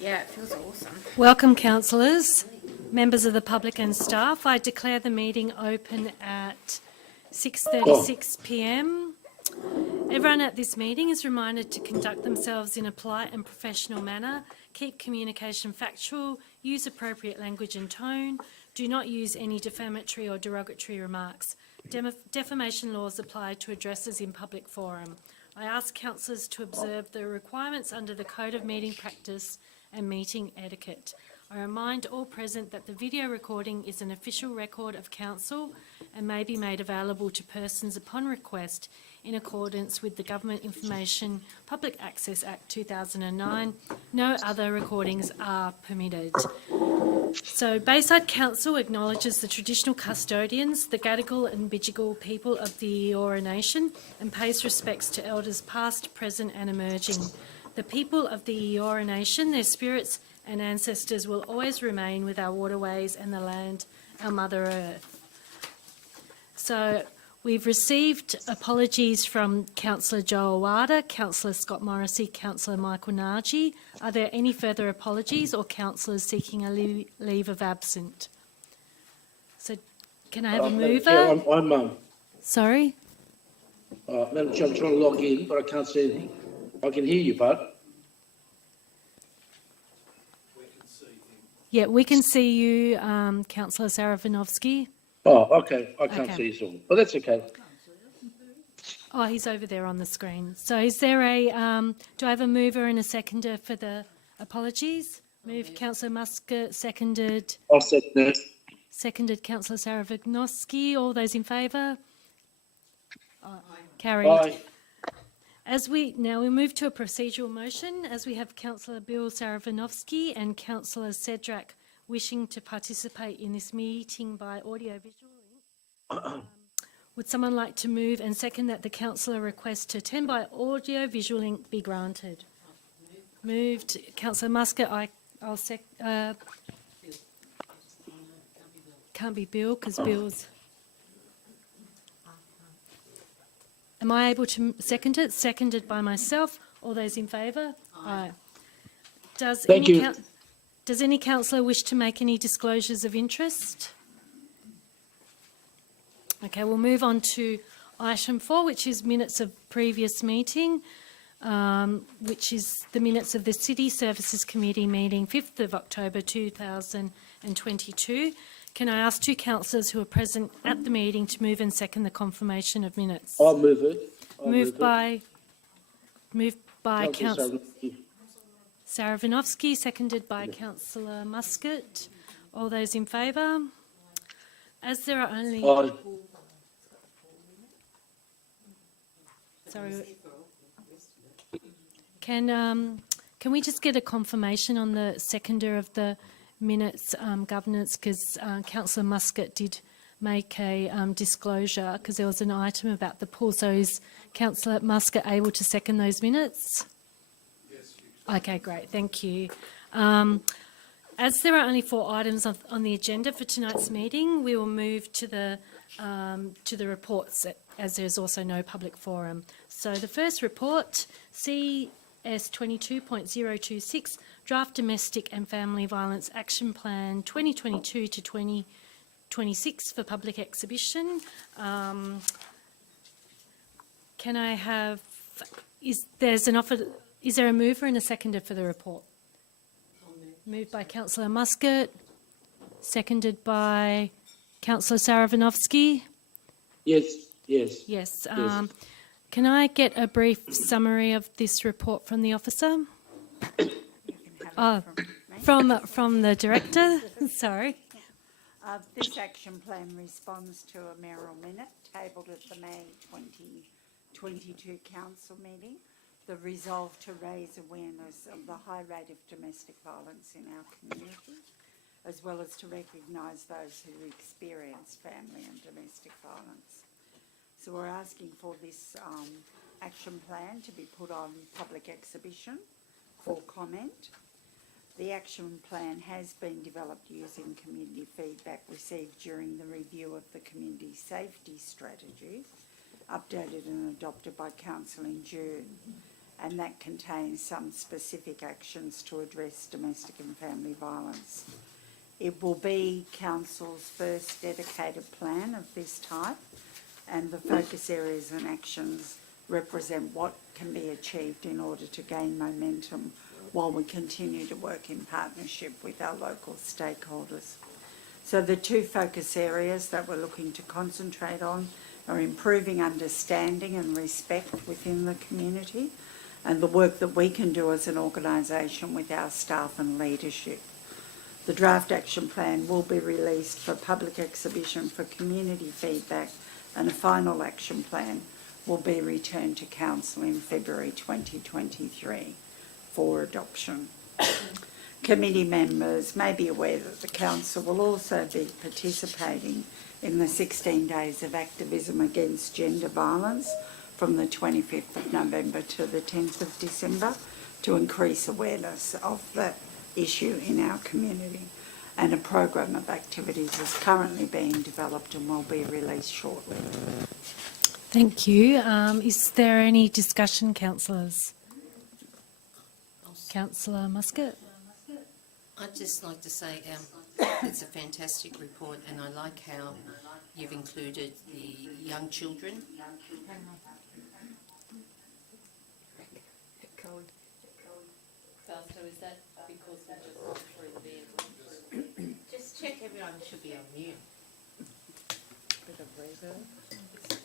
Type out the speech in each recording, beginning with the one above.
Yeah, it feels awesome. Welcome, councillors, members of the public and staff. I declare the meeting open at 6:36 p.m. Everyone at this meeting is reminded to conduct themselves in a polite and professional manner, keep communication factual, use appropriate language and tone, do not use any defamatory or derogatory remarks. Defamation laws apply to addresses in public forum. I ask councillors to observe the requirements under the Code of Meeting Practice and Meeting Etiquette. I remind all present that the video recording is an official record of council and may be made available to persons upon request in accordance with the Government Information Public Access Act 2009. No other recordings are permitted. So Bayside Council acknowledges the traditional custodians, the Gadigal and Bidjigal people of the Eora Nation, and pays respects to elders past, present and emerging. The people of the Eora Nation, their spirits and ancestors will always remain with our waterways and the land, our Mother Earth. So we've received apologies from Councillor Joel Wada, Councillor Scott Morrissey, Councillor Michael Nagy. Are there any further apologies or councillors seeking a leave of absence? So can I have a mover? Yeah, I'm Sorry? Madam Chair, I'm trying to log in, but I can't see anything. I can hear you, but Yeah, we can see you, Councillor Saravinovsky. okay, I can't Okay. see you all, but that's okay. Oh, he's over there on the screen. So is there a, do I have a mover and a seconder for the apologies? Moved Councillor Muscat, seconded. I'll second that. Seconded Councillor Saravinovsky. All those in favour? Carried. Aye. Now we move to a procedural motion, as we have Councillor Bill Saravinovsky and Councillor Cedric wishing to participate in this meeting by audio-visual link. Would someone like to move and second that the councillor request to attend by audio-visual link be granted? Moved. Councillor Muscat. I'll can't be Bill because Bill's. Am I able to second it? Seconded by myself. All those in favour? Aye. Does any councillor wish to make any disclosures of interest? Okay, we'll move on to item 4, which is minutes of previous meeting, which is the minutes of the City Services Committee meeting 5th of October 2022. Can I ask two councillors who are present at the meeting to move and second the confirmation of minutes? I'll move it. Moved by Councillor Councillor Saravinovsky, seconded by Councillor Muscat. All those in favour? As there are only... Aye. Sorry. Can we just get a confirmation on the seconder of the minutes, governance, because Councillor Muscat did make a disclosure because there was an item about the pool. So is Councillor Muscat able to second those minutes? Yes. Okay, great. Thank you. As there are only 4 items on the agenda for tonight's meeting, we will move to the reports, as there's also no public forum. So the first report, CS 22.026, Draft Domestic and Family Violence Action Plan 2022 to 2026 for public exhibition. Can I have? Is there a mover and a seconder for the report? Moved by Councillor Muscat, seconded by Councillor Saravinovsky. Yes. Yes. Can I get a brief summary of this report from the officer? From the director. Sorry. This action plan responds to a mayoral minute tabled at the May 2022 council meeting. The resolve to raise awareness of the high rate of domestic violence in our community, as well as to recognise those who experience family and domestic violence. So we're asking for this action plan to be put on public exhibition for comment. The action plan has been developed using community feedback received during the review of the community safety strategy, updated and adopted by Council in June. and that contains some specific actions to address domestic and family violence. It will be Council's first dedicated plan of this type, and the focus areas and actions represent what can be achieved in order to gain momentum while we continue to work in partnership with our local stakeholders. So the two focus areas that we're looking to concentrate on are improving understanding and respect within the community, and the work that we can do as an organisation with our staff and leadership. The draft action plan will be released for public exhibition for community feedback, and a final action plan will be returned to Council in February 2023 for adoption. Committee members may be aware that the Council will also be participating in the 16 days of activism against gender violence from the 25th of November to the 10th of December to increase awareness of that issue in our community. And a program of activities is currently being developed and will be released shortly. Thank you. Is there any discussion, councillors? Councillor Muscat? I'd just like to say it's a fantastic report, and I like how you've included the young children. So is that because we just went through the vehicle? Just check everyone should be on mute. Bit of reverb.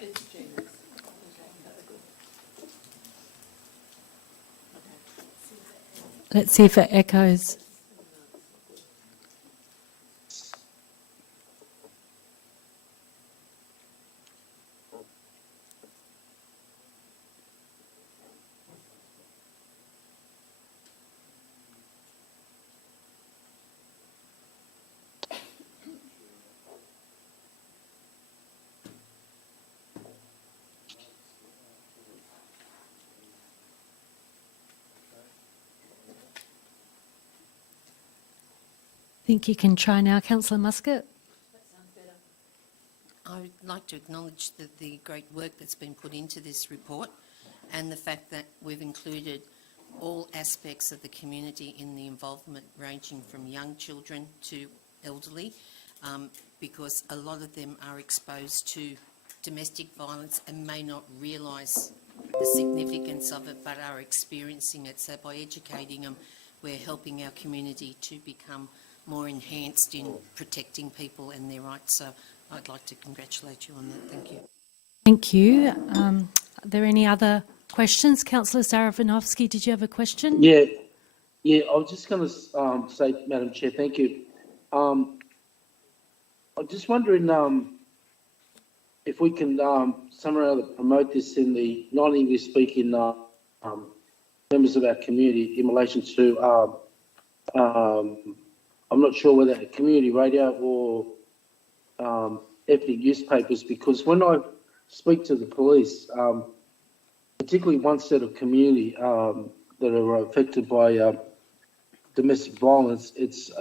It's James. Let's see if it echoes. Think you can try now, Councillor Muscat? I would like to acknowledge the great work that's been put into this report, and the fact that we've included all aspects of the community in the involvement, ranging from young children to elderly, because a lot of them are exposed to domestic violence and may not realise the significance of it, but are experiencing it. So by educating them, we're helping our community to become more enhanced in protecting people and their rights. So I'd like to congratulate you on that. Thank you. Thank you. Are there any other questions? Councillor Zaravinovsky, did you have a question? Yeah, I was just going to say, Madam Chair, thank you. I'm just wondering if we can somehow promote this in the non-English speaking members of our community in relation to, I'm not sure whether community radio or ethnic newspapers, because when I speak to the police, particularly one set of community that are affected by domestic violence, it's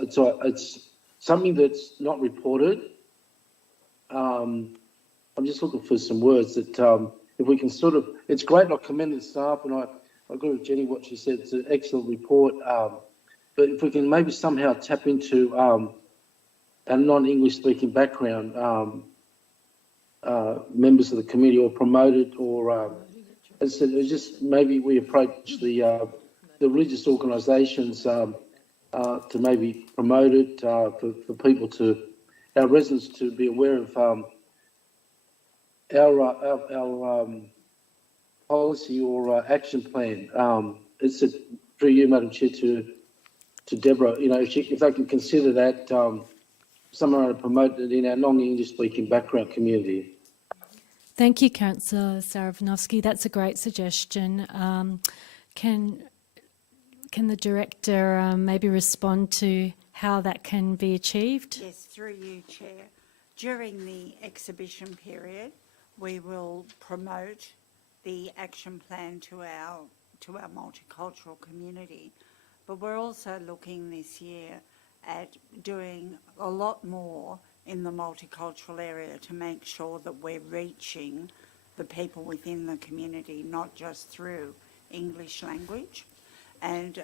something that's not reported. I'm just looking for some words that if we can sort of, it's great. I commend the staff, and I agree with Jenny what she said. It's an excellent report. But if we can maybe somehow tap into a non-English speaking background members of the community, or promote it, or as I said, it's just maybe we approach the religious organisations to maybe promote it for people to, our residents to be aware of our policy or action plan. It's through you, Madam Chair, to Deborah, you know, if they can consider that somehow to promote it in our non-English speaking background community. Thank you, Councillor Zaravinovsky. That's a great suggestion. Can the director maybe respond to how that can be achieved? Yes, through you, Chair. During the exhibition period, we will promote the action plan to our multicultural community. But we're also looking this year at doing a lot more in the multicultural area to make sure that we're reaching the people within the community, not just through English language. And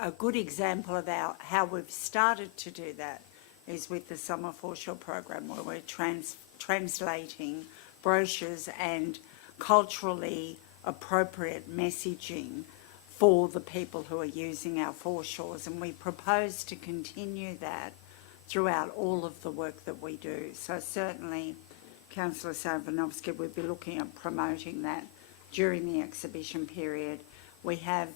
a good example of how we've started to do that is with the Summer Foreshore program, where we're translating brochures and culturally appropriate messaging for the people who are using our foreshores. And we propose to continue that throughout all of the work that we do. So certainly, Councillor Savanovsky, we'll be looking at promoting that during the exhibition period. We have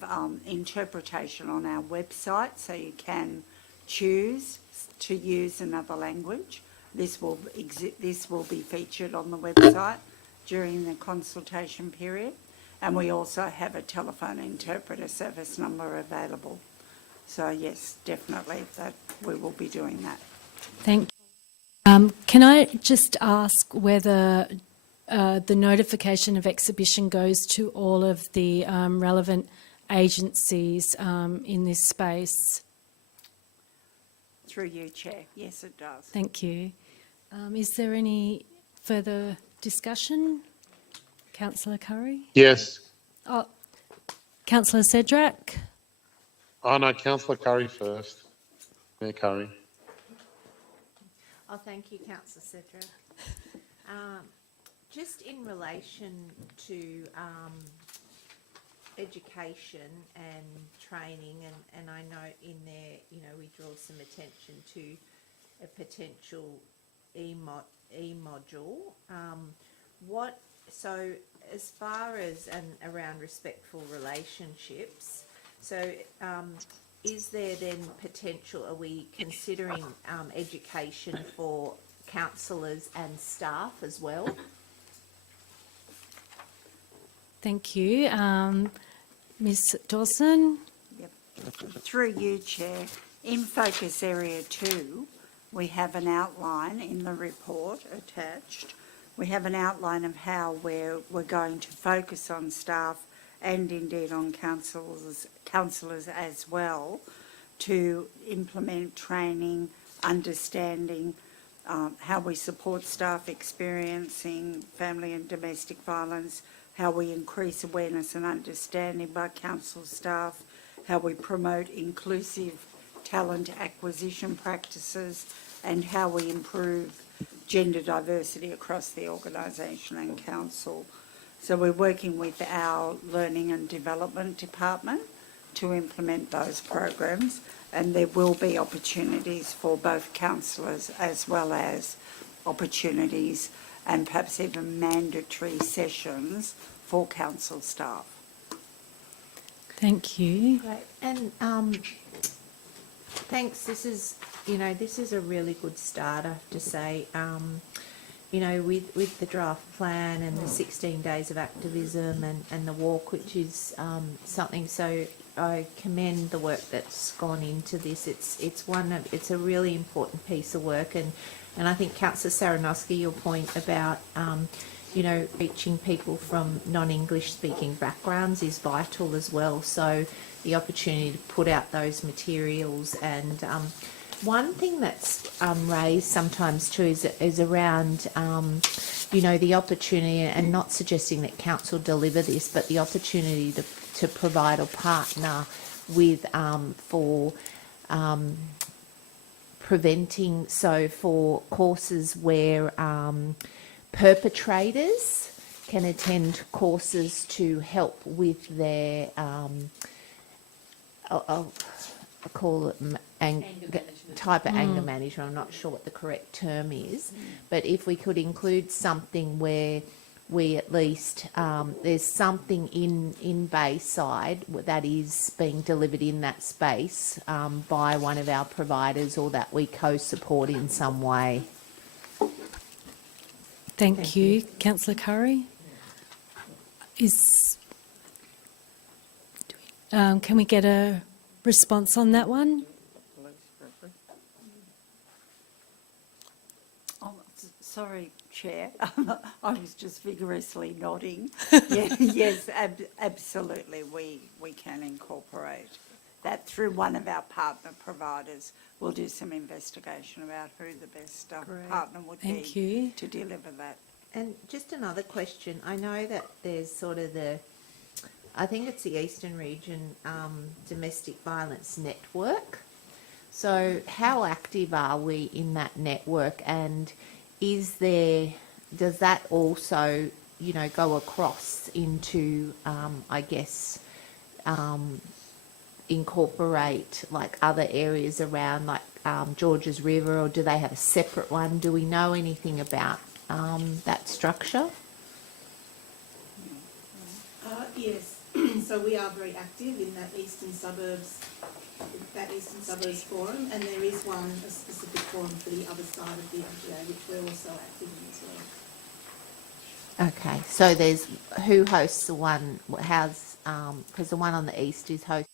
interpretation on our website, so you can choose to use another language. This will be featured on the website during the consultation period. And we also have a telephone interpreter service number available. So yes, definitely that we will be doing that. Thank you. Can I just ask whether the notification of exhibition goes to all of the relevant agencies in this space? Through you, Chair. Yes, it does. Thank you. Is there any further discussion? Councillor Curry? Yes. Oh, Councillor Sedrak? Oh, no, Councillor Curry first. Mayor Curry. Oh, thank you, Councillor Sedra. Just in relation to education and training, and I know in there, you know, we draw some attention to a potential e-module. So as far as and around respectful relationships, so is there then potential, are we considering education for councillors and staff as well? Thank you. Ms Dawson? Yep. Through you, Chair. In Focus Area 2, we have an outline in the report attached. We have an outline of how we're going to focus on staff and indeed on councillors as well to implement training, understanding how we support staff experiencing family and domestic violence, how we increase awareness and understanding by council staff, how we promote inclusive talent acquisition practices, and how we improve gender diversity across the organisation and council. So we're working with our Learning and Development Department to implement those programs, and there will be opportunities for both councillors as well as opportunities and perhaps even mandatory sessions for council staff. Thank you. Great. And thanks. This is a really good start, I have to say. You know, with the draft plan and the 16 days of activism and the walk, which is something, so I commend the work that's gone into this. It's a really important piece of work, and I think Councillor Saranowski, your point about you know, reaching people from non-English speaking backgrounds is vital as well. So the opportunity to put out those materials, and one thing that's raised sometimes too is around, you know, the opportunity, and not suggesting that council deliver this, but the opportunity to provide or partner with for preventing, so for courses where perpetrators can attend courses to help with their, I'll call it type of anger management. I'm not sure what the correct term is, but if we could include something where we at least, there's something in Bayside that is being delivered in that space by one of our providers, or that we co-support in some way. Thank you. Councillor Curry? Can we get a response on that one? Oh, sorry, Chair. I was just vigorously nodding. Yes, absolutely. We can incorporate that through one of our partner providers. We'll do some investigation about who the best partner would Thank be you. to deliver that. And just another question. I know that there's sort of the I think it's the Eastern Region Domestic Violence Network. So how active are we in that network, and does that also, you know, go across into, I guess, incorporate like other areas around like Georges River, or do they have a separate one? Do we know anything about that structure? Yes, so we are very active in that Eastern Suburbs forum, and there is a specific forum for the other side of the IGA, which we're also active in as well. Okay, so there's, who hosts the one, how's, because the one on the east is hosted.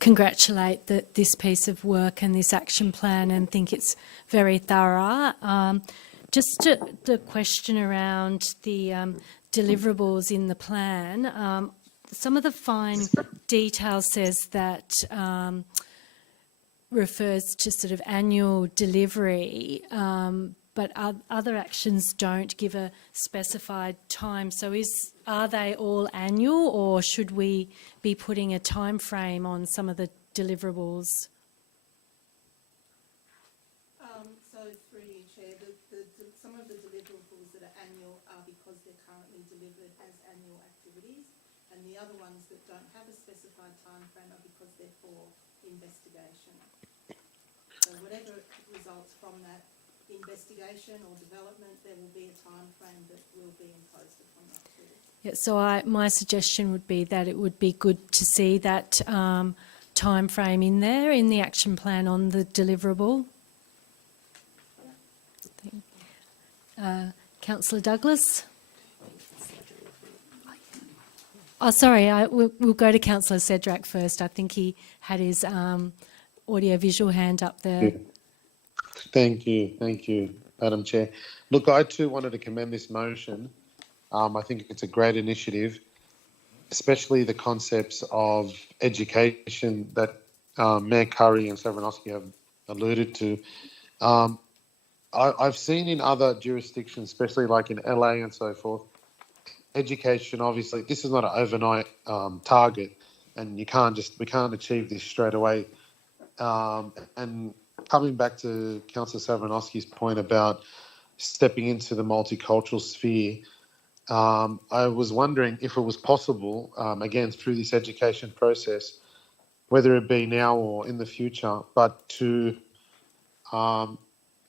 Congratulate this piece of work and this action plan, and think it's very thorough. Just the question around the deliverables in the plan. Some of the fine detail says that refers to sort of annual delivery, but other actions don't give a specified time. So are they all annual, or should we be putting a time frame on some of the deliverables? So through you, Chair, some of the deliverables that are annual are because they're currently delivered as annual activities, and the other ones that don't have a specified time frame are because they're for investigation. So whatever results from that investigation or development, there will be a time frame that will be imposed upon that too. Yeah, so my suggestion would be that it would be good to see that time frame in there in the action plan on the deliverable. Councillor Douglas? Oh, sorry, we'll go to Councillor Cedric first. I think he had his audio-visual hand up there. Thank you, Madam Chair. Look, I too wanted to commend this motion. I think it's a great initiative, especially the concepts of education that Mayor Curry and Savranovsky have alluded to. I've seen in other jurisdictions, especially like in LA and so forth, education, obviously, this is not an overnight target, and we can't achieve this straight away. And coming back to Councillor Savranovsky's point about stepping into the multicultural sphere, I was wondering if it was possible, again, through this education process, whether it be now or in the future, but to,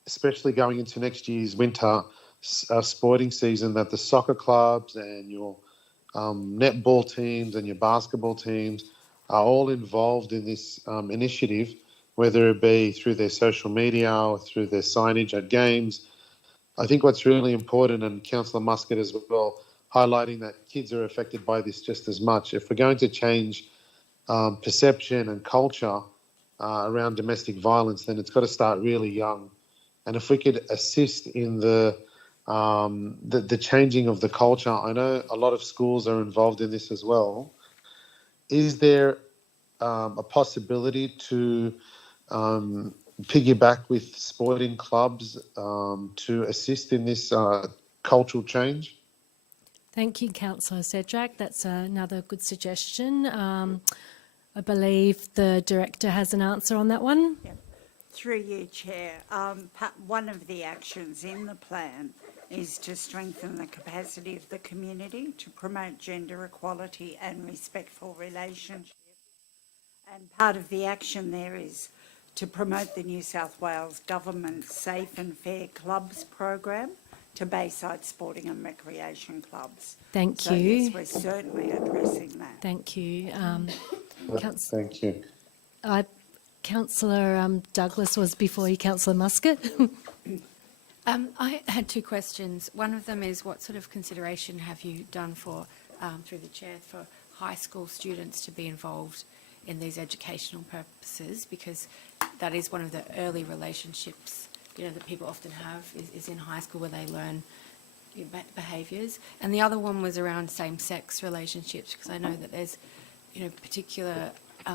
especially going into next year's winter sporting season, that the soccer clubs and your netball teams and your basketball teams are all involved in this initiative, whether it be through their social media or through their signage at games. I think what's really important, and Councillor Muscat as well, highlighting that kids are affected by this just as much. If we're going to change perception and culture around domestic violence, then it's got to start really young. And if we could assist in the changing of the culture, I know a lot of schools are involved in this as well. Is there a possibility to piggyback with sporting clubs to assist in this cultural change? Thank you, Councillor Cedric. That's another good suggestion. I believe the Director has an answer on that one. Yep. Through you, Chair. One of the actions in the plan is to strengthen the capacity of the community to promote gender equality and respectful relationships. And part of the action there is to promote the New South Wales Government's Safe and Fair Clubs program to Bayside Sporting and Recreation Clubs. Thank So, you. yes, we're certainly addressing that. Thank you. Thank you. Councillor Douglas was before you, Councillor Muscat. I had two questions. One of them is, what sort of consideration have you done for, through the chair, for high school students to be involved in these educational purposes? Because that is one of the early relationships, that people often have is in high school, where they learn behaviours. And the other one was around same-sex relationships, because I know that there's, particular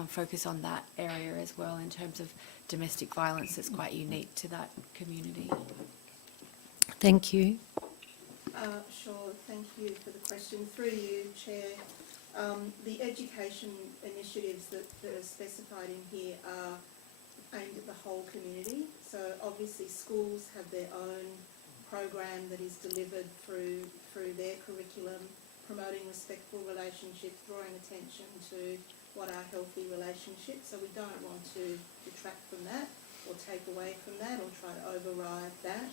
focus on that area as well in terms of domestic violence that's quite unique to that community. Thank you. Sure, thank you for the question. Through you, Chair, the education initiatives that are specified in here are aimed at the whole community. So obviously schools have their own program that is delivered through their curriculum, promoting respectful relationships, drawing attention to what are healthy relationships. So we don't want to detract from that or take away from that or try to override that.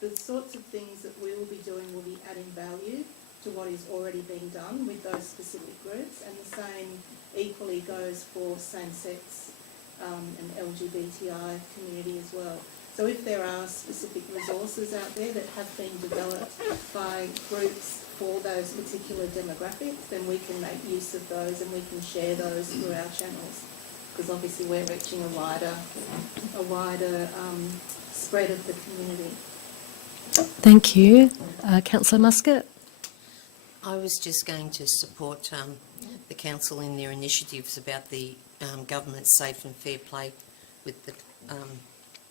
The sorts of things that we will be doing will be adding value to what is already being done with those specific groups, and the same equally goes for same-sex and LGBTI community as well. So if there are specific resources out there that have been developed by groups for those particular demographics, then we can make use of those and we can share those through our channels, because obviously we're reaching a wider spread of the community. Thank you. Councillor Muscat? I was just going to support the council in their initiatives about the government's safe and fair play with the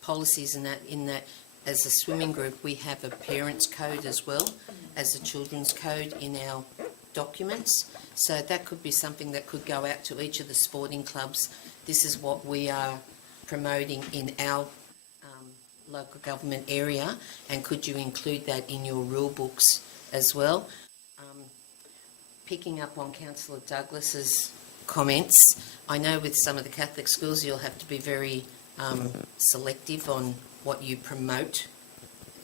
policies, and that in that as a swimming group we have a parents code as well as a children's code in our documents. So that could be something that could go out to each of the sporting clubs. This is what we are promoting in our local government area, and could you include that in your rule books as well? Picking up on Councillor Douglas's comments, I know with some of the Catholic schools you'll have to be very selective on what you promote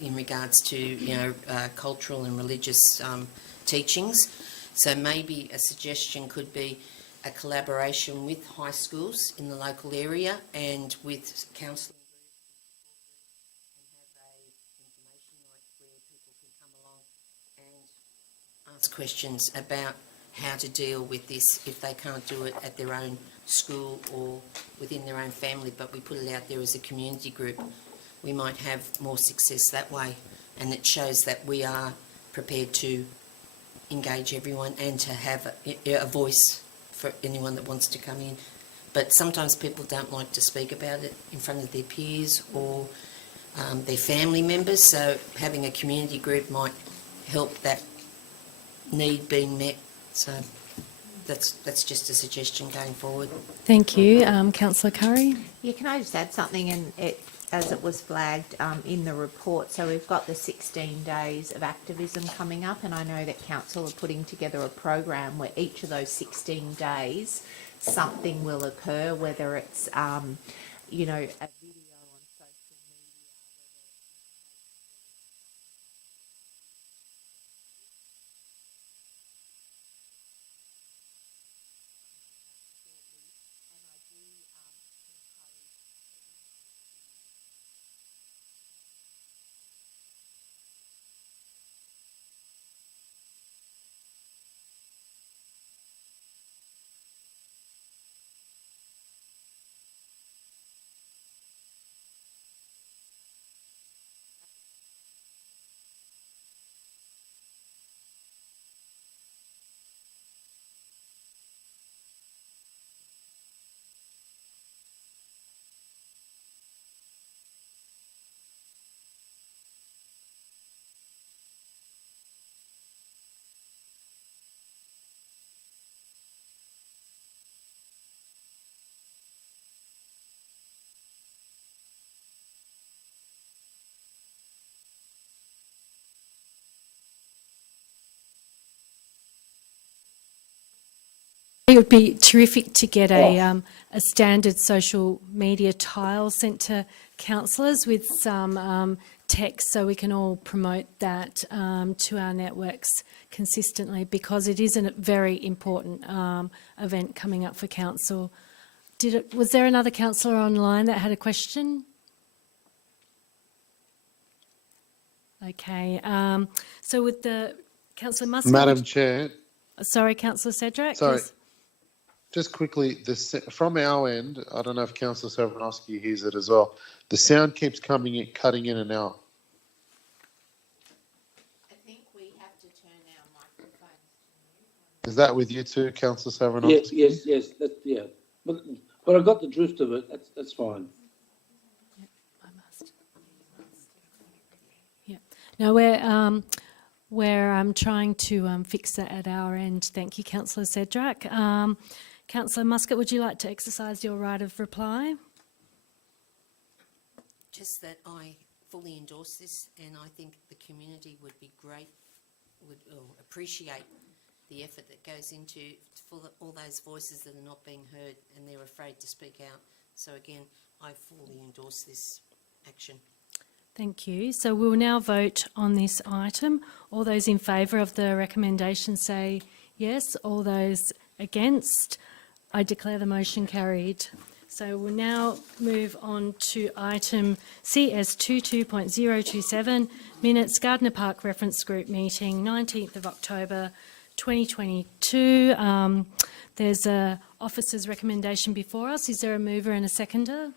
in regards to cultural and religious teachings. So maybe a suggestion could be a collaboration with high schools in the local area and with counselling questions about how to deal with this if they can't do it at their own school or within their own family, but we put it out there as a community group. We might have more success that way, and it shows that we are prepared to engage everyone and to have a voice for anyone that wants to come in. But sometimes people don't like to speak about it in front of their peers or their family members, so having a community group might help that need being met. So that's just a suggestion going forward. Thank you. Councillor Curry? Yeah, can I just add something? And as it was flagged in the report, so we've got the 16 days of activism coming up, and I know that council are putting together a program where each of those 16 days something will occur, whether it's a video on social media. It would be terrific to get a standard social media tile sent to councillors with some text so we can all promote that to our networks consistently, because it is a very important event coming up for council. Was there another councillor online that had a question? Okay. So with the Councillor Muscat. Madam Chair. Sorry, Councillor Cedric. Sorry. Yes. Just quickly, from our end, I don't know if Councillor Savranovsky hears it as well. The sound keeps coming in, cutting in and out. I think Is that with you too, Councillor Yes, Savranovsky? yes, yeah. But I got the drift of it. That's fine. I must. Yeah. No, we're trying to fix that at our end. Thank you, Councillor Sedrak. Councillor Muscat, would you like to exercise your right of reply? Just that I fully endorse this, and I think the community would appreciate the effort that goes into all those voices that are not being heard and they're afraid to speak out. So again, I fully endorse this action. Thank you. So we'll now vote on this item. All those in favour of the recommendation say yes. All those against, I declare the motion carried. So we'll now move on to item CS 22.027, minutes, Gardner Park Reference Group meeting, 19th of October 2022. There's a officer's recommendation before us. Is there a mover and a seconder?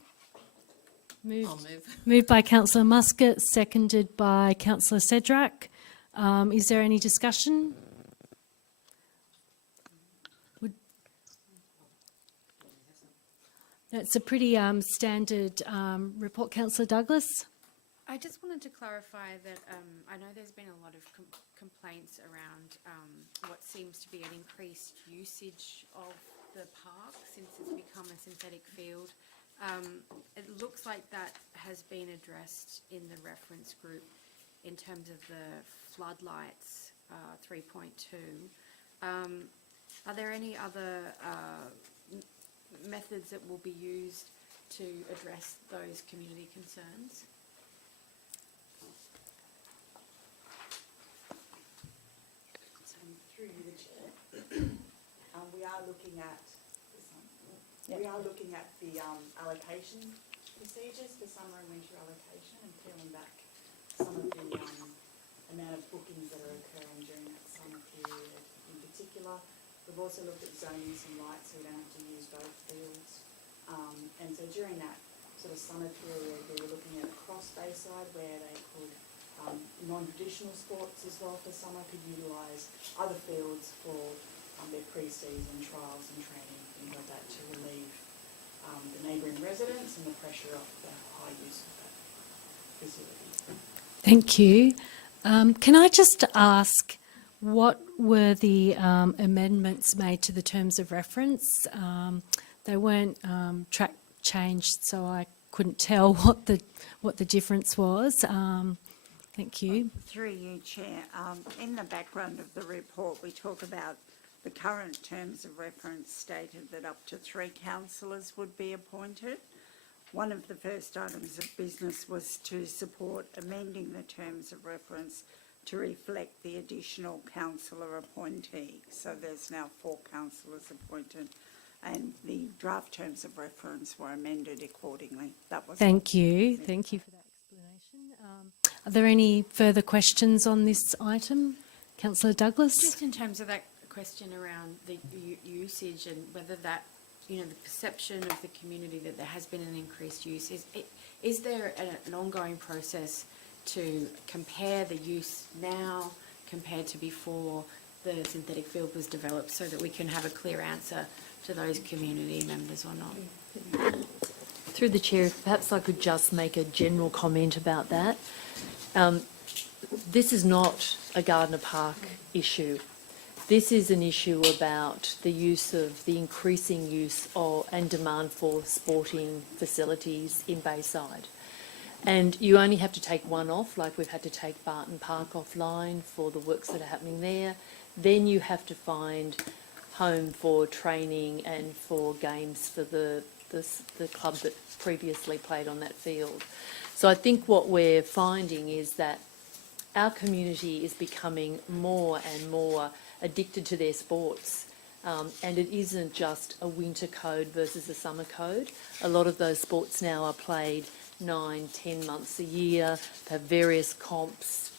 I'll move. Moved by Councillor Muscat, seconded by Councillor Sedrak. Is there any discussion? That's a pretty standard report. Councillor Douglas? I just wanted to clarify that I know there's been a lot of complaints around what seems to be an increased usage of the park since it's become a synthetic field. It looks like that has been addressed in the reference group in terms of the floodlights 3.2. Are there any other methods that will be used to address those community concerns? Through you, the Chair, we are looking at the allocation procedures for summer and winter allocation and peeling back some of the amount of bookings that are occurring during that summer period in particular. We've also looked at zoning some lights so we don't have to use both fields. And so during that sort of summer period, we were looking at across Bayside where they could non-traditional sports as well for summer could utilise other fields for their pre-season trials and training, things like that, to relieve the neighbouring residents and the pressure of the high use of that facility. Thank you. Can I just ask, what were the amendments made to the terms of reference? They weren't track changed, so I couldn't tell what the difference was. Thank you. Through you, Chair, in the background of the report, we talk about the current terms of reference stated that up to 3 councillors would be appointed. One of the first items of business was to support amending the terms of reference to reflect the additional councillor appointee. So there's now 4 councillors appointed, and the draft terms of reference were amended accordingly. That was Thank you. Thank you for that explanation. Are there any further questions on this item? Councillor Douglas? Just in terms of that question around the usage and whether that, the perception of the community that there has been an increased use, is there an ongoing process to compare the use now compared to before the synthetic field was developed so that we can have a clear answer to those community members or not? Through the Chair, perhaps I could just make a general comment about that. This is not a Gardner Park issue. This is an issue about the increasing use of and demand for sporting facilities in Bayside. And you only have to take one off, like we've had to take Barton Park offline for the works that are happening there. Then you have to find home for training and for games for the club that previously played on that field. So I think what we're finding is that our community is becoming more and more addicted to their sports. And it isn't just a winter code versus a summer code. A lot of those sports now are played 9-10 months a year, have various comps.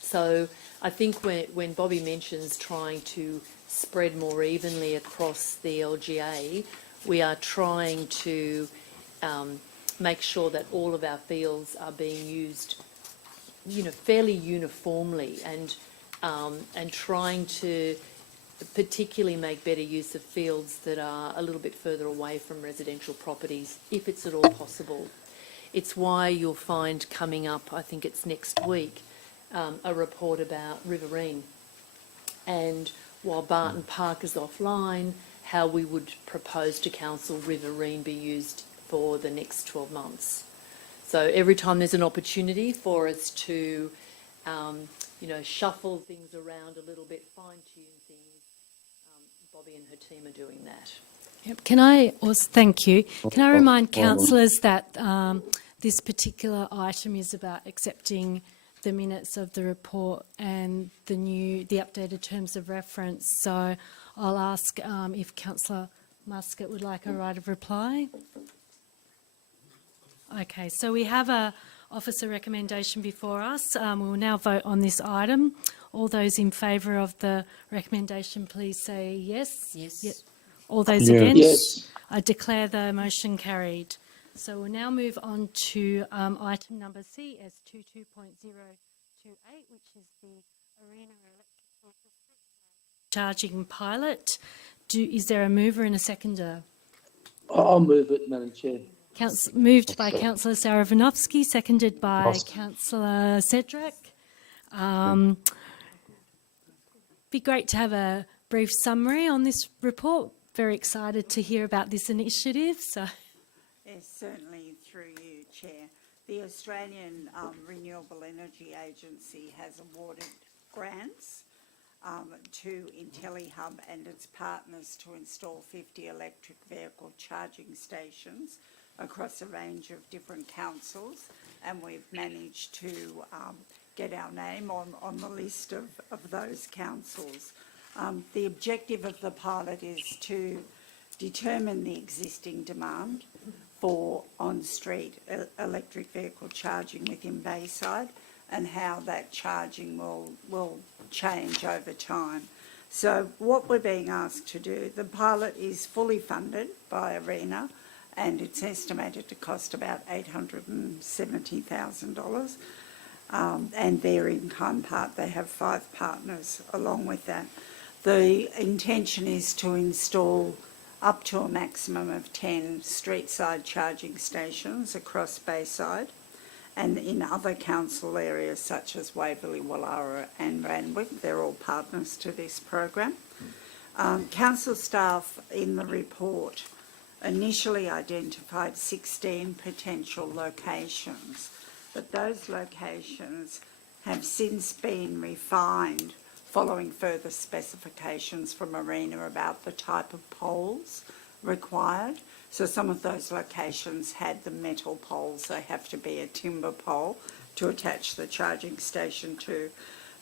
So I think when Bobby mentions trying to spread more evenly across the LGA, we are trying to make sure that all of our fields are being used, fairly uniformly. And and trying to particularly make better use of fields that are a little bit further away from residential properties, if it's at all possible. It's why you'll find coming up, I think it's next week, a report about Riverine. And while Barton Park is offline, how we would propose to council Riverine be used for the next 12 months. So every time there's an opportunity for us to, shuffle things around a little bit, fine-tune things, Bobby and her team are doing that. Yep. Can I also, thank you. Can I remind councillors that this particular item is about accepting the minutes of the report and the updated terms of reference. So I'll ask if Councillor Muscat would like a right of reply. Okay, so we have a officer recommendation before us. We will now vote on this item. All those in favour of the recommendation, please say yes. Yes. All those Yes. against? Yes. I declare the motion carried. So we'll now move on to item number C as 22.028, which is the Arena Electric Charging Pilot. Is there a mover and a seconder? I'll move it, Madam Chair. Moved by Councillor Saravanovsky, seconded by Councillor Cedric. Be great to have a brief summary on this report. Very excited to hear about this initiative. So, Yes, certainly through you, Chair. The Australian Renewable Energy Agency has awarded grants to IntelliHub and its partners to install 50 electric vehicle charging stations across a range of different councils, and we've managed to get our name on the list of those councils. The objective of the pilot is to determine the existing demand for on-street electric vehicle charging within Bayside and how that charging will change over time. So what we're being asked to do, the pilot is fully funded by ARENA, and it's estimated to cost about $870,000. And their in-kind part, they have 5 partners along with that. The intention is to install up to a maximum of 10 street-side charging stations across Bayside and in other council areas such as Waverley, Wallara and Randwick. They're all partners to this program. Council staff in the report initially identified 16 potential locations, but those locations have since been refined following further specifications from ARENA about the type of poles required. So some of those locations had the metal poles. They have to be a timber pole to attach the charging station to.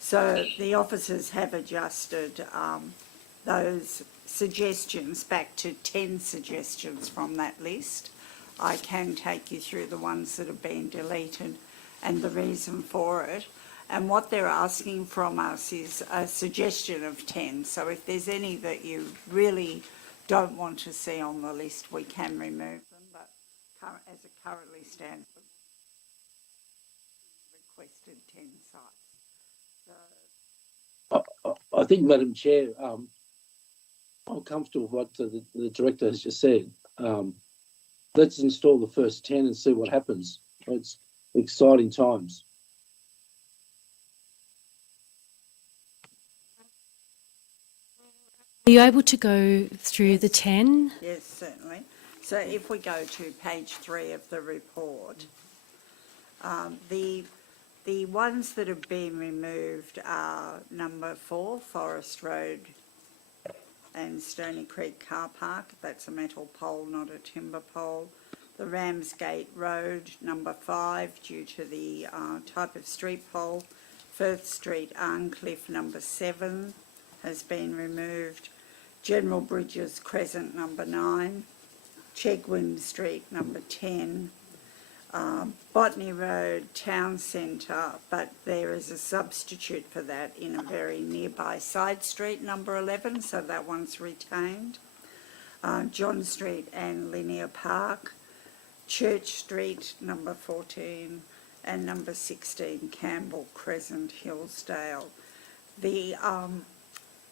So the officers have adjusted those suggestions back to 10 suggestions from that list. I can take you through the ones that have been deleted and the reason for it. And what they're asking from us is a suggestion of 10. So if there's any that you really don't want to see on the list, we can remove them. But as it currently stands, requested 10 sites. So I think, Madam Chair, I'm comfortable with what the Director has just said. Let's install the first 10 and see what happens. It's exciting times. are you able to go through the 10? yes, certainly. So if we go to page 3 of the report, the ones that have been removed are number 4, Forest Road and Stony Creek Car Park. That's a metal pole, not a timber pole. The Ramsgate Road, number 5, due to the type of street pole. Firth Street, Arncliffe, number 7, has been removed. General Bridges Crescent, number 9. Chegwin Street, number 10. Botany Road, Town Centre, but there is a substitute for that in a very nearby side street, number 11, so that one's retained. John Street and Linear Park, Church Street, number 14, and number 16, Campbell Crescent, Hillsdale. The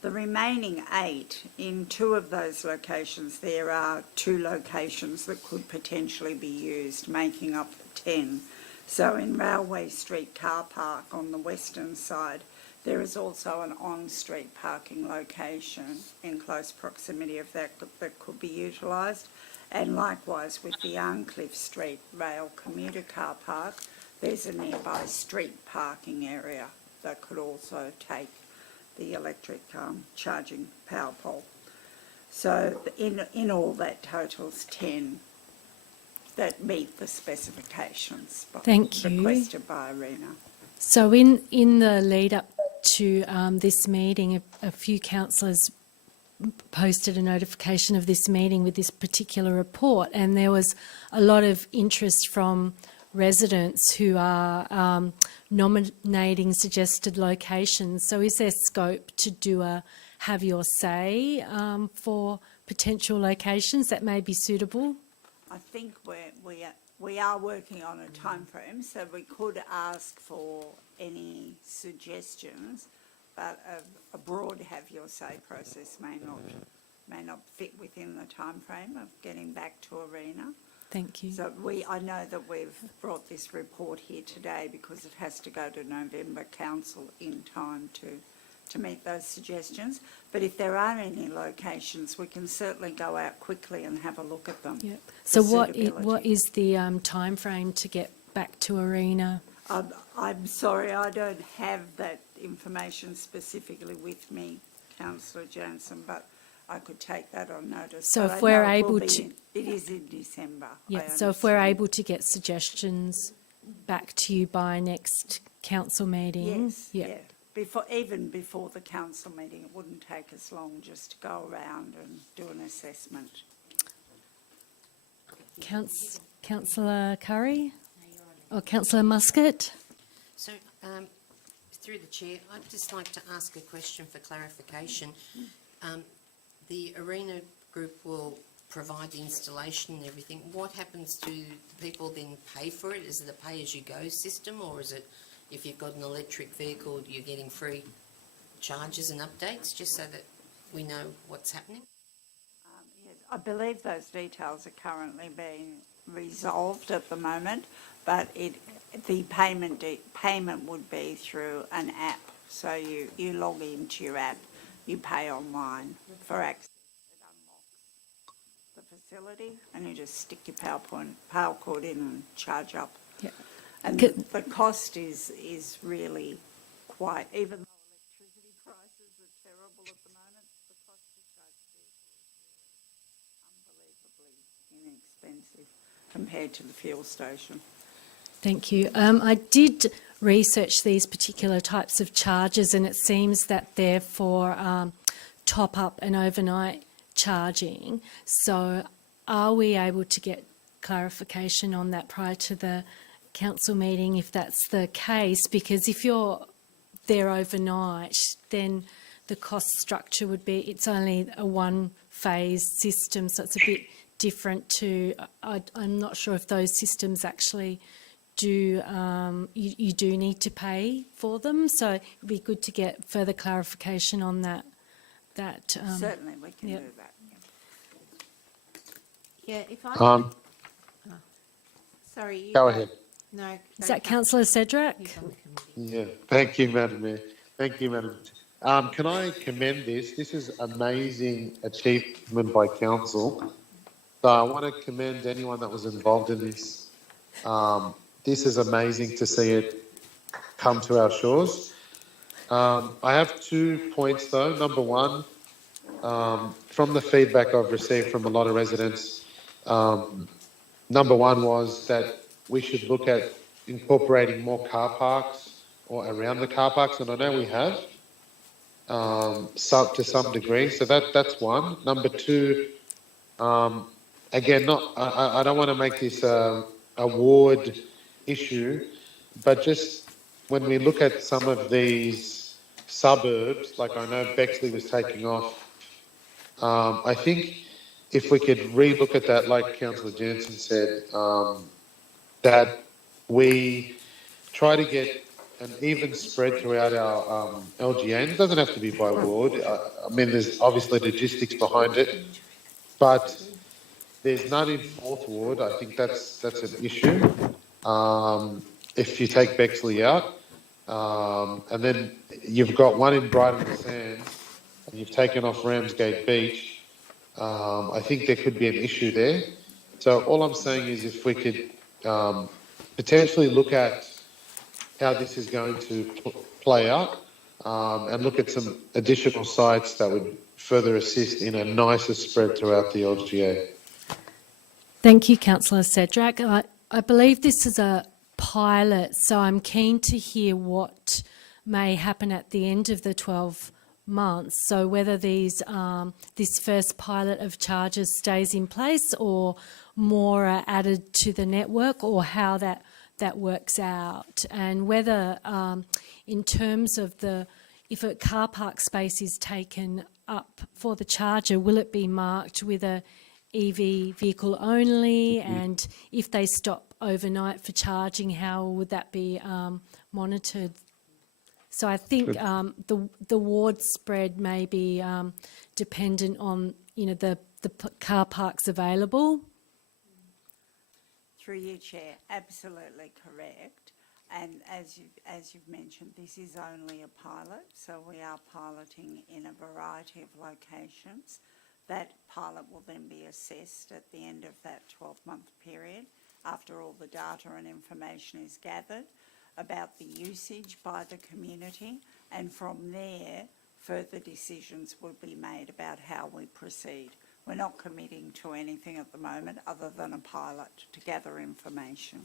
remaining 8, in 2 of those locations, there are 2 locations that could potentially be used, making up the 10. So in Railway Street car park on the western side, there is also an on-street parking location in close proximity of that could be utilised. And likewise with the Arncliffe Street Rail commuter car park, there's a nearby street parking area that could also take the electric charging power pole. So in all, that totals 10 that meet the specifications Thank you. requested by Arena. So in the lead up to this meeting, a few councillors posted a notification of this meeting with this particular report, and there was a lot of interest from residents who are nominating suggested locations. So is there scope to do a have your say for potential locations that may be suitable? I think we are working on a timeframe, so we could ask for any suggestions, but a broad have your say process may not fit within the timeframe of getting back to Arena. Thank you. So I know that we've brought this report here today because it has to go to November Council in time to meet those suggestions. But if there are any locations, we can certainly go out quickly and have a look at them. Yep. for So what suitability. is the time frame to get back to Arena? I'm sorry, I don't have that information specifically with me, Councillor Jansen, but I could take that on notice. So But if I we're know it will able be to- it is in December. Yeah. I So if we're understand. able to get suggestions back to you by next council meeting, Yes, yeah. Even before the council meeting, it wouldn't take us long just to go around and do an assessment. Councillor Curry or Councillor Muscat? So, through the chair, I'd just like to ask a question for clarification. The Arena Group will provide the installation and everything. What happens to the people then pay for it? Is it a pay-as-you-go system, or is it if you've got an electric vehicle, you're getting free charges and updates, just so that we know what's happening? Yes, I believe those details are currently being resolved at the moment, but the payment would be through an app. So you log into your app, you pay online for access. It unlocks the facility, and you just stick your power cord in and charge up. Yeah. And Could- the cost is really quite, even though electricity prices are terrible at the moment, the cost to charge vehicles is unbelievably inexpensive compared to the fuel station. Thank you. I did research these particular types of charges, and it seems that they're for top-up and overnight charging. So are we able to get clarification on that prior to the council meeting, if that's the case? Because if you're there overnight, then the cost structure would be, it's only a one-phase system, so it's a bit different to, I'm not sure if those systems actually do, you do need to pay for them, so it'd be good to get further clarification on that. Certainly, we can yep. do that. Yeah, if I, sorry, you Go ahead. No. Is that Councillor Cedric? Yeah, thank you, Madam Mayor. Thank you, Madam. Can I commend this? This is amazing achievement by council. So I want to commend anyone that was involved in this. This is amazing to see it come to our shores. I have 2 points though. Number one, from the feedback I've received from a lot of residents, number one was that we should look at incorporating more car parks or around the car parks, and I know we have to some degree. So that's one. Number two, again, I don't want to make this a ward issue, but just when we look at some of these suburbs, like I know Bexley was taking off, I think if we could re-look at that, like Councillor Jansen said, that we try to get an even spread throughout our LGA. And it doesn't have to be by ward. I mean, there's obviously logistics behind it, but there's none in Fourth Ward. I think that's an issue. If you take Bexley out, and then you've got one in Brighton Sands, and you've taken off Ramsgate Beach. I think there could be an issue there. So all I'm saying is if we could potentially look at how this is going to play out and look at some additional sites that would further assist in a nicer spread throughout the LGA. Thank you, Councillor Cedric. I believe this is a pilot, so I'm keen to hear what may happen at the end of the 12 months. So whether these this first pilot of charges stays in place or more are added to the network, or how that works out, and whether in terms of if a car park space is taken up for the charger, will it be marked with a EV vehicle only, and if they stop overnight for charging, how would that be monitored? So I think the ward spread may be dependent on the car parks available. Through you, Chair, absolutely correct. And as you've mentioned, this is only a pilot, so we are piloting in a variety of locations. That pilot will then be assessed at the end of that 12-month period, after all the data and information is gathered about the usage by the community, and from there, further decisions will be made about how we proceed. We're not committing to anything at the moment other than a pilot to gather information.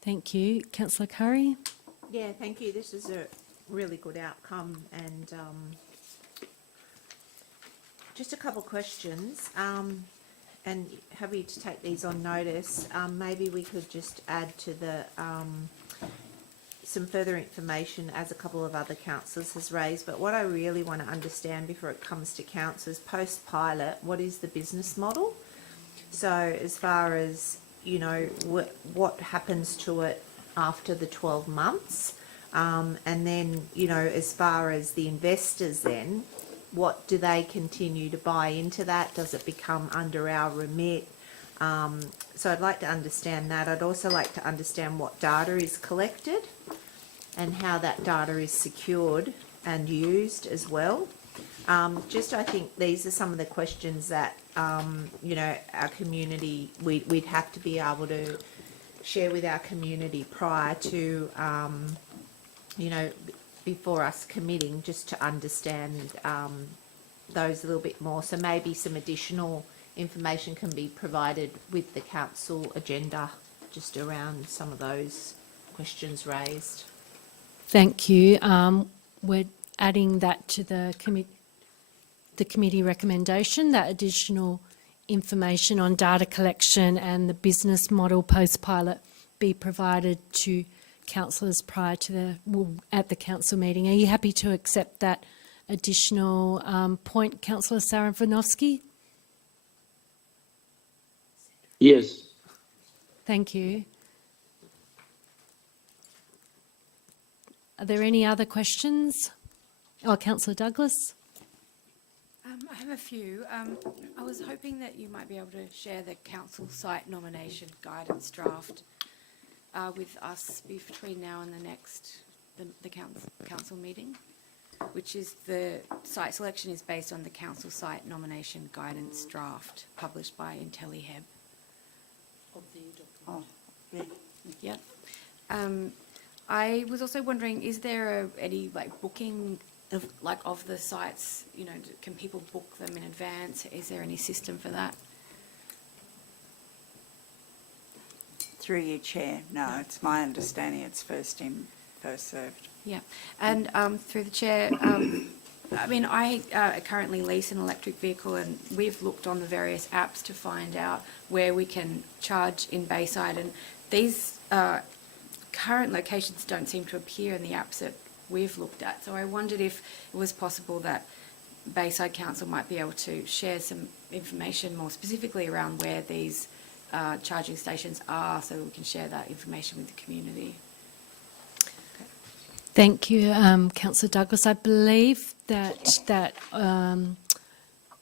Thank you. Councillor Curry? Yeah, thank you. This is a really good outcome, and just a couple of questions, and happy to take these on notice. Maybe we could just add to the some further information, as a couple of other councillors has raised, but what I really want to understand before it comes to councillors, post-pilot, what is the business model? So as far as, what happens to it after the 12 months, and then, as far as the investors then, what do they continue to buy into that? Does it become under our remit? So I'd like to understand that. I'd also like to understand what data is collected and how that data is secured and used as well. I think these are some of the questions that, our community, we'd have to be able to share with our community prior to, before us committing, just to understand those a little bit more. So maybe some additional information can be provided with the council agenda just around some of those questions raised. Thank you. We're adding that to the committee recommendation, that additional information on data collection and the business model post-pilot be provided to councillors prior to at the council meeting. Are you happy to accept that additional point, Councillor Sarafinovsky? Yes. Thank you. Are there any other questions? Oh, Councillor Douglas. I have a few. I was hoping that you might be able to share the council site nomination guidance draft with us between now and the council meeting, which is the site selection is based on the council site nomination guidance draft published by IntelliHeb. Oh, yeah. Yep. I was also wondering, is there any booking of the sites? Can people book them in advance? Is there any system for that? Through you, Chair, no, it's my understanding it's first in, first served. Yeah, and through the chair, I currently lease an electric vehicle, and we've looked on the various apps to find out where we can charge in Bayside, and these current locations don't seem to appear in the apps that we've looked at. So I wondered if it was possible that Bayside Council might be able to share some information more specifically around where these charging stations are, so that we can share that information with the community. Thank you, Councillor Douglas. I believe that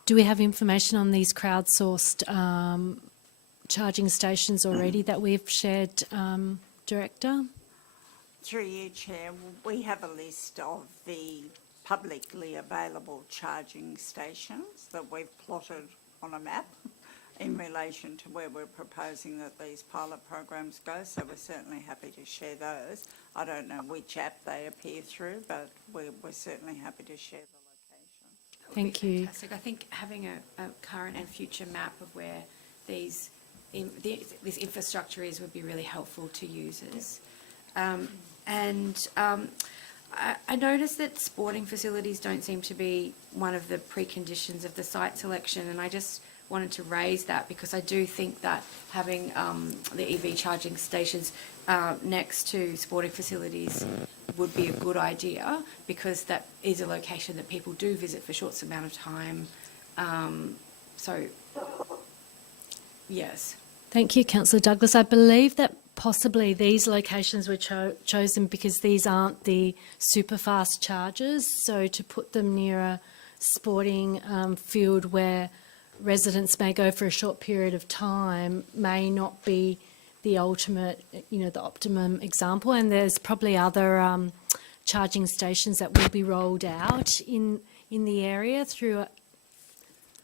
do we have information on these crowdsourced charging stations already that we've shared, Director? Through you, Chair, we have a list of the publicly available charging stations that we've plotted on a map in relation to where we're proposing that these pilot programs go, so we're certainly happy to share those. I don't know which app they appear through, but we're certainly happy to share the location. Thank you. Fantastic. I think having a current and future map of where this infrastructure is would be really helpful to users. I noticed that sporting facilities don't seem to be one of the preconditions of the site selection, and I just wanted to raise that because I do think that having the EV charging stations next to sporting facilities would be a good idea, because that is a location that people do visit for short amount of time. So, yes. Thank you, Councillor Douglas. I believe that possibly these locations were chosen because these aren't the super fast chargers, so to put them near a sporting field where residents may go for a short period of time may not be the ultimate, the optimum example. And there's probably other charging stations that will be rolled out in the area through.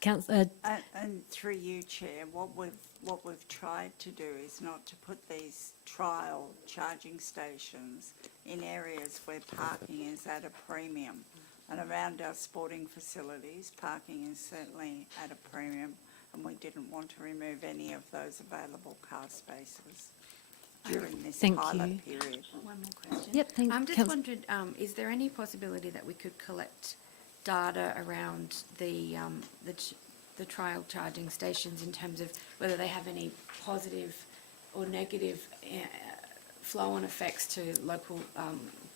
And through you, Chair, what we've tried to do is not to put these trial charging stations in areas where parking is at a premium. And around our sporting facilities, parking is certainly at a premium, and we didn't want to remove any of those available car spaces during this Thank pilot you. period. One more question. Yep, thank I'm just Council- wondering, is there any possibility that we could collect data around the trial charging stations in terms of whether they have any positive or negative flow-on effects to local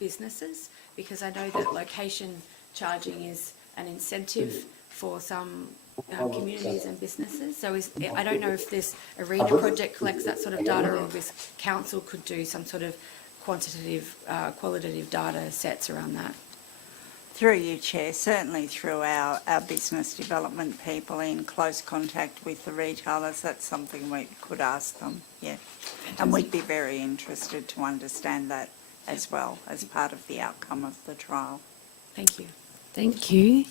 businesses? Because I know that location charging is an incentive for some communities and businesses. So I don't know if this ARENA project collects that sort of data, or if this council could do some sort of quantitative, qualitative data sets around that. Through you, Chair, certainly through our business development people in close contact with the retailers, that's something we could ask them, yeah. And we'd be very interested to understand that as well as part of the outcome of the trial. Thank you. Thank you.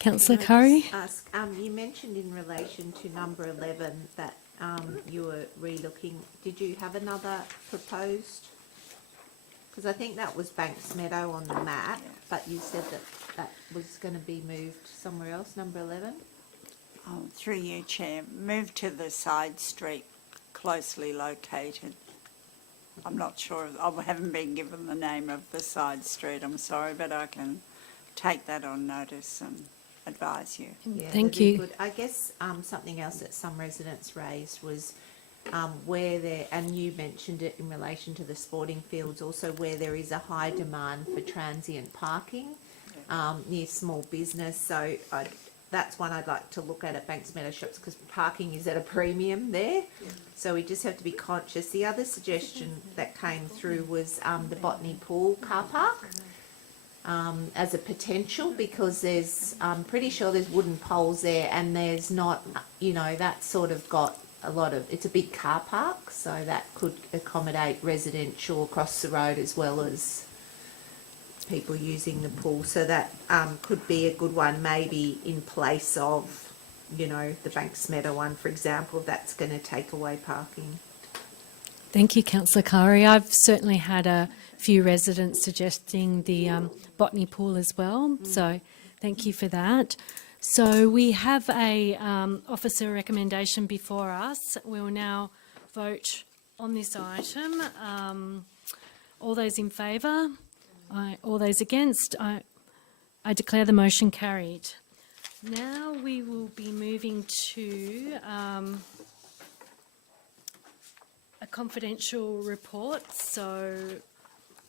Councillor Curry? Ask, you mentioned in relation to number 11 that you were relooking. Did you have another proposed? Because I think that was Banks Meadow on the map, but you said that was going to be moved somewhere else, number 11? Oh, through you, Chair, move to the side street closely located. I'm not sure, I haven't been given the name of the side street, I'm sorry, but I can take that on notice and advise you. Yeah, Thank that'd be you. good. I guess something else that some residents raised was where there, and you mentioned it in relation to the sporting fields, also where there is a high demand for transient parking near small business. So that's one I'd like to look at Banks Meadow Shops, because parking is at a premium there. Yeah. So we just have to be conscious. The other suggestion that came through was the Botany Pool car park. As a potential, because I'm pretty sure there's wooden poles there, and there's not, that's sort of got a lot of, it's a big car park, so that could accommodate residential across the road as well as people using the pool. So that could be a good one, maybe in place of, the Banks Meadow one, for example, if that's going to take away parking. Thank you, Councillor Curry. I've certainly had a few residents suggesting the Botany Pool as well, so thank you for that. So we have a officer recommendation before us. We will now vote on this item. All those in favour? All those against? I declare the motion carried. Now we will be moving to a confidential report. So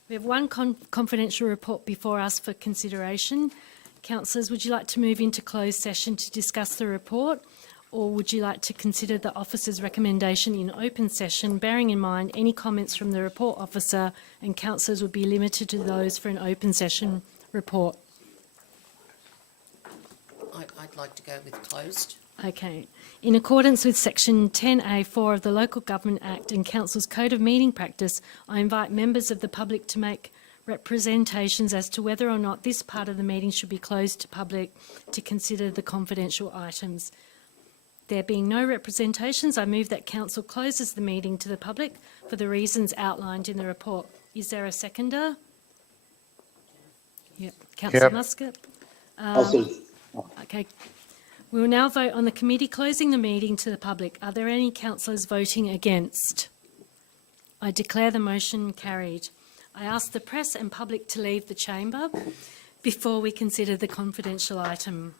we have one confidential report before us for consideration. Councillors, would you like to move into closed session to discuss the report, Or would you like to consider the officer's recommendation in open session, bearing in mind any comments from the report officer and councillors would be limited to those for an open session report? I'd like to go with closed. Okay. In accordance with Section 10A4 of the Local Government Act and Council's Code of Meeting Practice, I invite members of the public to make representations as to whether or not this part of the meeting should be closed to public to consider the confidential items. There being no representations, I move that Council closes the meeting to the public for the reasons outlined in the report. Is there a seconder? Yep. Councillor Yep. Muscat? I'll say, Okay. We will now vote on the committee closing the meeting to the public. Are there any councillors voting against? I declare the motion carried. I ask the press and public to leave the chamber before we consider the confidential item.